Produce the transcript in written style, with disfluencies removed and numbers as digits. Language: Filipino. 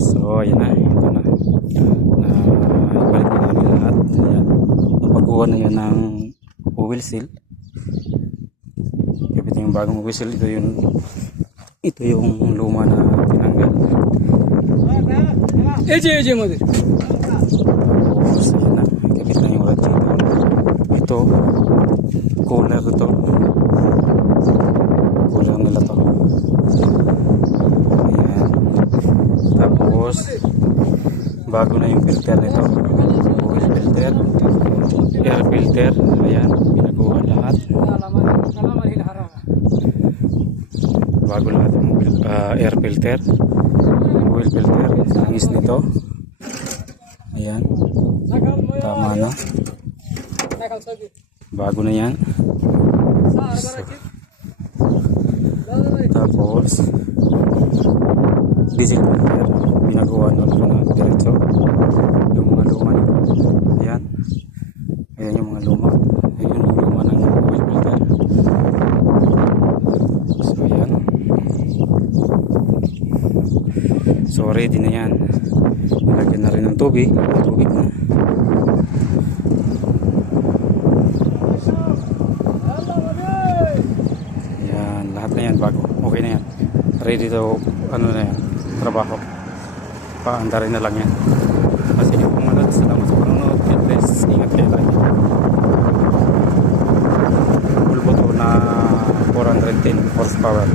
So ayan na, ito na. Ibalik na namin lahat. Ayan. Napagawa na yan ng oil seal. Kapit yung bagong oil seal. Ito yung luma na tinanggal. Eje mother. Tapos ayan na, kapit na yung radiator. Ito, cooler ito. Cooler nila to. Ayan. Tapos bago na yung filter nito, oil filter, air filter. Ayan, pinagawa lahat. Bago lahat yung air filter, oil filter, langis nito. Ayan, tama na, bago na yan. Tapos diesel filter, pinagawa na diretso yung mga luma nito. Ayan, ayan yung mga luma. Ayan yung luma ng oil filter. So ayan, so ready na yan. Nilagyan na rin ng tubig na. Ayan, lahat na yan bago, okay na yan, ready to ano na yan, trabaho. Paandarin na lang yan. Kasi yung pumunod, salamat sa panonood. God bless, ingat kayo lagi. Full boto na 410 horsepower.